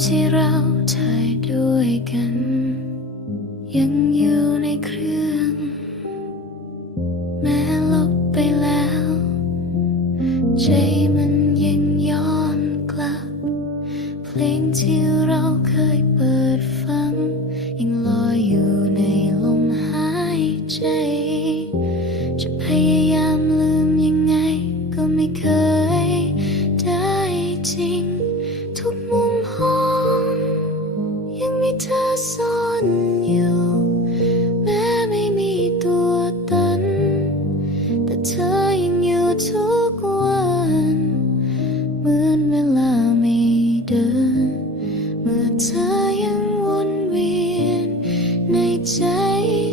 ที่เราถ่ายด้วยกัน ยังอยู่ในเครื่อง แม้ลบไปแล้ว ใจมัน อนเวลาไม่เดิน เมื่อเธอยังวนเวียนในใจ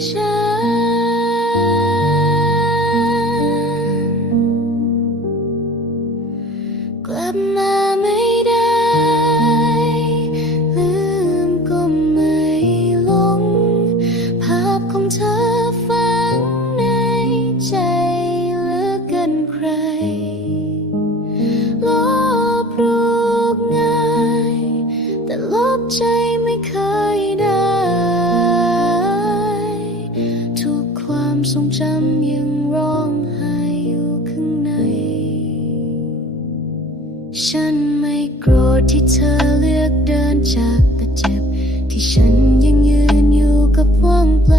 ฉัน กลับมาไม่ได้ลืมก็ไม่ลง ภาพของเธอฝังในใจเหลือเกินใคร ใจไม่เคยได้ ทุกความทรงจำยังร้องไห้อยู่ข้างใน ฉันไม่โกรธที่เธอเลือกเดินจากแต่เจ็บ ที่ฉันยังยืนอยู่กับว่างเปล่า